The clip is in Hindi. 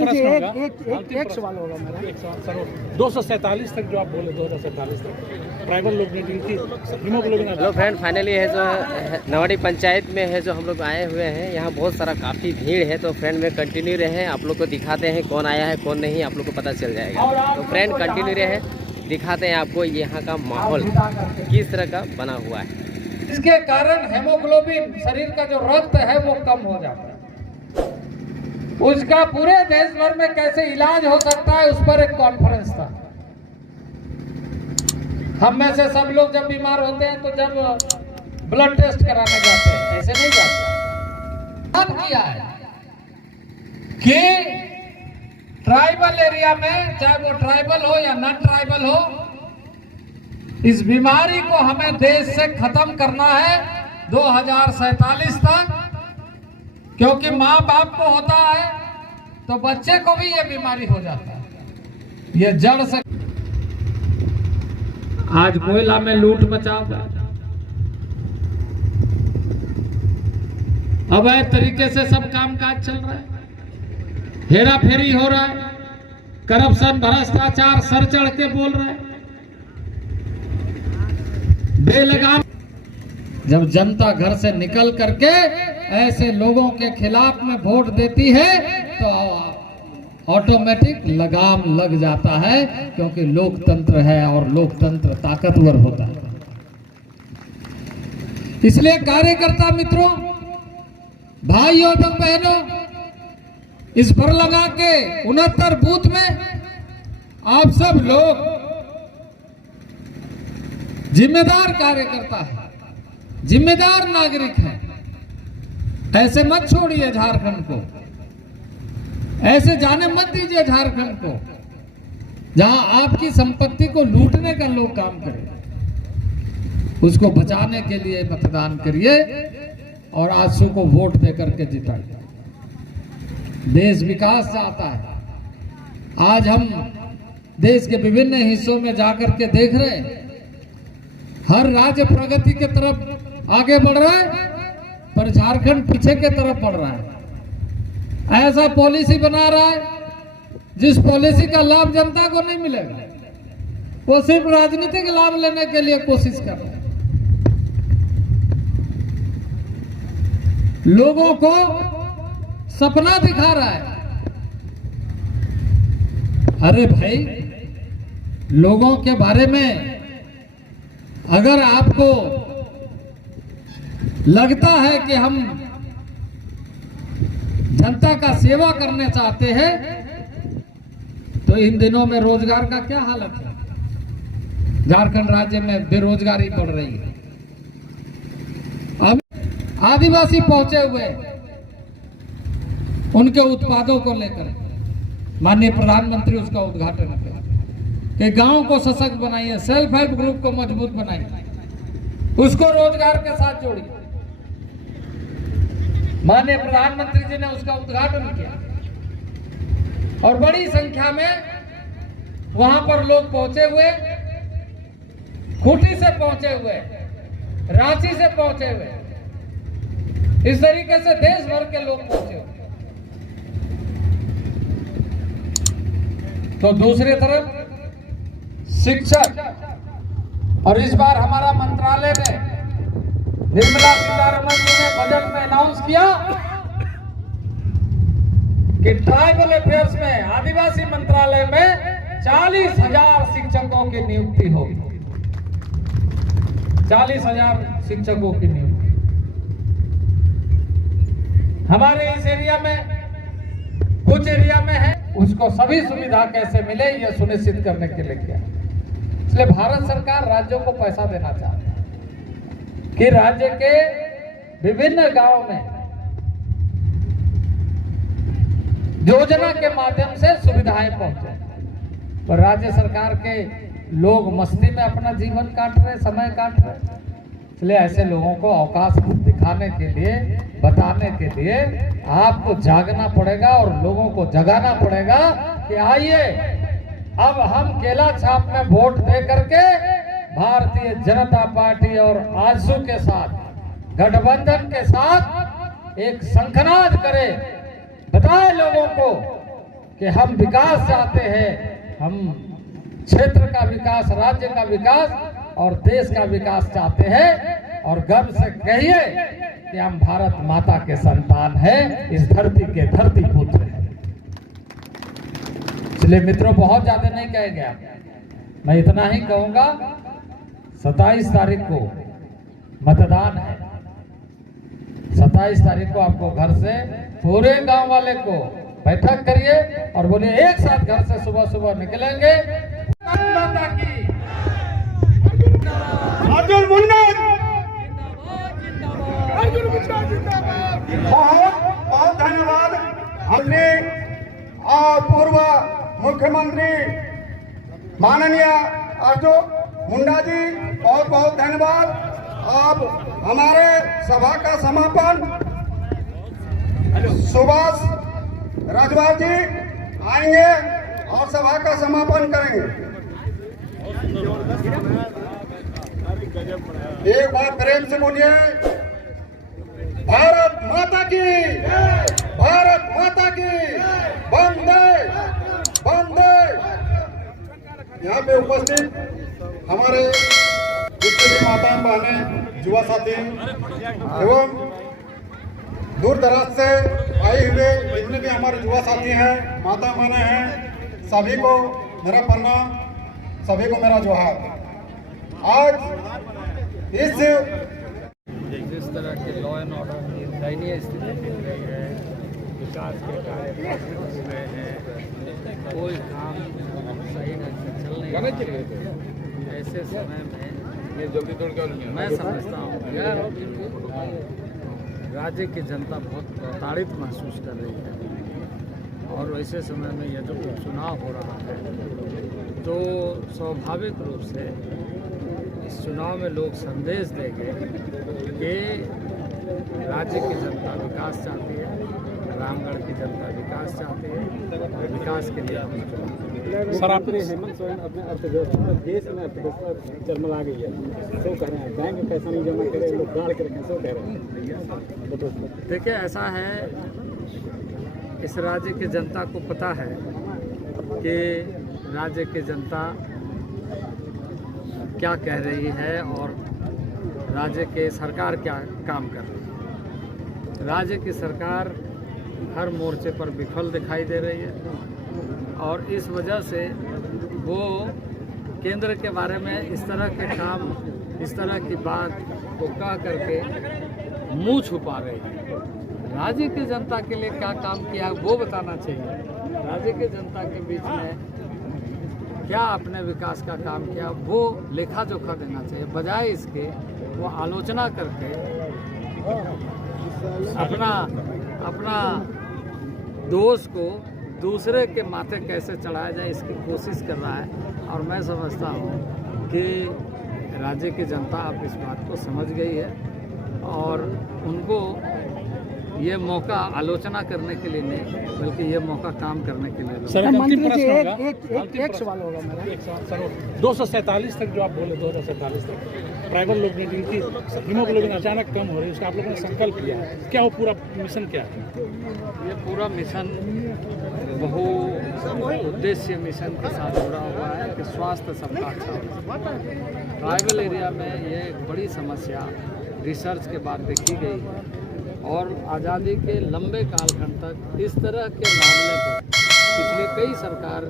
एक सवाल होगा मेरा। 247 तक जो आप बोले 2047 तक ट्राइबल लोग मीटिंग थी, हीमोग्लोबिन। हेलो फ्रेंड, फाइनली है जो नवाड़ी पंचायत में है जो हम लोग आए हुए हैं। यहाँ बहुत सारा काफ़ी भीड़ है, तो फ्रेंड में कंटिन्यू रहे। आप लोग को दिखाते हैं कौन आया है कौन नहीं, आप लोग को पता चल जाएगा। तो फ्रेंड कंटिन्यू रहे, दिखाते हैं आपको यहाँ का माहौल किस तरह का बना हुआ है। इसके कारण हेमोग्लोबिन शरीर का जो रक्त है वो कम हो जाता है। उसका पूरे देश भर में कैसे इलाज हो सकता है उस पर एक कॉन्फ्रेंस था। हम में से सब लोग जब बीमार होते हैं तो जब ब्लड टेस्ट कराने जाते हैं, ऐसे नहीं जाते। किया है कि ट्राइबल एरिया में, चाहे वो ट्राइबल हो या नॉन ट्राइबल हो, इस बीमारी को हमें देश से खत्म करना है 2047 तक। क्योंकि माँ बाप को होता है तो बच्चे को भी ये बीमारी हो जाता है। ये जड़ से आज कोयला में लूट मचाव, अवैध तरीके से सब कामकाज चल रहा है, हेरा फेरी हो रहा है, करप्शन भ्रष्टाचार सर चढ़ के बोल रहा है, बेलगाम। जब जनता घर से निकल करके ऐसे लोगों के खिलाफ में वोट देती है तो ऑटोमेटिक लगाम लग जाता है, क्योंकि लोकतंत्र है और लोकतंत्र ताकतवर होता है। इसलिए कार्यकर्ता मित्रों, भाइयों और बहनों, इस बरलगा के 69 बूथ में आप सब लोग जिम्मेदार कार्यकर्ता है, जिम्मेदार नागरिक हैं। ऐसे मत छोड़िए झारखंड को, ऐसे जाने मत दीजिए झारखंड को जहां आपकी संपत्ति को लूटने का लोग काम करें। उसको बचाने के लिए मतदान करिए और आंसू को वोट देकर के जिताइए। देश विकास चाहता है। आज हम देश के विभिन्न हिस्सों में जाकर के देख रहे हैं, हर राज्य प्रगति के तरफ आगे बढ़ रहा है, पर झारखंड पीछे के तरफ बढ़ रहा है। ऐसा पॉलिसी बना रहा है जिस पॉलिसी का लाभ जनता को नहीं मिलेगा, वो सिर्फ राजनीतिक लाभ लेने के लिए कोशिश कर रहा है। लोगों को सपना दिखा रहा है। अरे भाई, लोगों के बारे में अगर आपको लगता है कि हम जनता का सेवा करने चाहते हैं, तो इन दिनों में रोजगार का क्या हालत है। झारखंड राज्य में बेरोजगारी बढ़ रही है। अब आदिवासी पहुंचे हुए उनके उत्पादों को लेकर माननीय प्रधानमंत्री उसका उद्घाटन करें कि गांव को सशक्त बनाइए, सेल्फ हेल्प ग्रुप को मजबूत बनाइए, उसको रोजगार के साथ जोड़िए। माननीय प्रधानमंत्री जी ने उसका उद्घाटन किया और बड़ी संख्या में वहां पर लोग पहुंचे हुए, खूंटी से पहुंचे हुए, रांची से पहुंचे हुए, इस तरीके से देश भर के लोग पहुंचे हुए। तो दूसरी तरफ शिक्षक, और इस बार हमारा मंत्रालय ने, निर्मला सीतारमण जी ने बजट में अनाउंस किया कि ट्राइबल अफेयर्स में, आदिवासी मंत्रालय में 40,000 शिक्षकों की नियुक्ति होगी। 40,000 शिक्षकों की नियुक्ति हमारे इस एरिया में, कुछ एरिया में है, उसको सभी सुविधा कैसे मिले यह सुनिश्चित करने के लिए किया। इसलिए भारत सरकार राज्यों को पैसा देना चाहती है कि राज्य के विभिन्न गांवों में योजना के माध्यम से सुविधाएं पहुंचे। तो राज्य सरकार के लोग मस्ती में अपना जीवन काट रहे, समय काट रहे। इसलिए ऐसे लोगों को अवकाश दिखाने के लिए, बताने के लिए आपको जागना पड़ेगा और लोगों को जगाना पड़ेगा कि आइए, अब हम केला छाप में वोट दे करके भारतीय जनता पार्टी और आजसू के साथ, गठबंधन के साथ एक शंखनाद करें, बताए लोगों को कि हम विकास चाहते हैं, हम क्षेत्र का विकास, राज्य का विकास और देश का विकास चाहते हैं। और गर्व से कहिए कि हम भारत माता के संतान हैं, इस धरती के धरती पुत्र हैं। इसलिए मित्रों, बहुत ज्यादा नहीं कहेंगे आप, मैं इतना ही कहूंगा, 27 तारीख को मतदान है। 27 तारीख को आपको घर से पूरे गांव वाले को बैठक करिए और बोलिए एक साथ घर से सुबह सुबह निकलेंगे। माता की अर्जुन मुंडा बहुत बहुत धन्यवाद। हमने पूर्व मुख्यमंत्री माननीय अर्जुन मुंडा जी, बहुत बहुत धन्यवाद। अब हमारे सभा का समापन सुभाष राजवार जी आएंगे और सभा का समापन करेंगे। एक बार प्रेम से बोलिए, भारत माता की, भारत माता की, वंदे वंदे। यहाँ पे उपस्थित हमारे जितने माता बहनें, युवा साथी एवं दूर दराज से आए हुए जितने भी हमारे युवा साथी हैं, माता बहनें हैं, सभी को मेरा प्रणाम, सभी को मेरा जोहार। आज इस जिस तरह के लॉ एंड ऑर्डर की दयनीय स्थिति मिल रही है, विकास के कार्य बाधित हो रहे हैं, कोई काम सही ढंग से चल नहीं रहा है। ऐसे समय में मैं समझता हूँ कि राज्य की जनता बहुत प्रताड़ित महसूस कर रही है और ऐसे समय में यह जो उपचुनाव हो रहा है तो स्वाभाविक रूप से इस चुनाव में लोग संदेश देंगे कि राज्य की जनता विकास चाहती है, रामगढ़ की जनता विकास चाहती है, विकास के लिए हम सर आपने हेमंत सोरेन अपने अर्थव्यवस्था, देश में अर्थव्यवस्था चरमरा गई है, सो कह रहे हैं बैंक में पैसा नहीं जमा करे, लोग गाड़ के रखें, सो कह रहे हैं। देखिए, ऐसा है, इस राज्य की जनता को पता है कि राज्य की जनता क्या कह रही है और राज्य के सरकार क्या काम कर रही है। राज्य की सरकार हर मोर्चे पर विफल दिखाई दे रही है और इस वजह से वो केंद्र के बारे में इस तरह के काम, इस तरह की बात को कह करके मुंह छुपा रही है। राज्य की जनता के लिए क्या काम किया वो बताना चाहिए। राज्य की जनता के बीच में क्या अपने विकास का काम किया वो लेखा जोखा देना चाहिए, बजाय इसके वो आलोचना करके अपना दोष को दूसरे के माथे कैसे चढ़ाया जाए इसकी कोशिश कर रहा है। और मैं समझता हूँ कि राज्य की जनता अब इस बात को समझ गई है और उनको ये मौका आलोचना करने के लिए नहीं बल्कि ये मौका काम करने के लिए। सर अंतिम प्रश्न होगा, एक सवाल होगा मेरा, एक सवाल सर 247 तक जो आप बोले 247 तक ट्राइबल लोग मीटिंग की हीमोग्लोबिन अचानक कम हो रही है, उसका आप लोगों ने संकल्प किया है, क्या वो पूरा मिशन क्या है? ये पूरा मिशन बहु उद्देश्य मिशन के साथ जुड़ा हुआ है कि स्वास्थ्य सबका अच्छा हो। ट्राइबल एरिया में ये एक बड़ी समस्या रिसर्च के बाद देखी गई है और आज़ादी के लंबे कालखंड तक इस तरह के मामले पर पिछले कई सरकार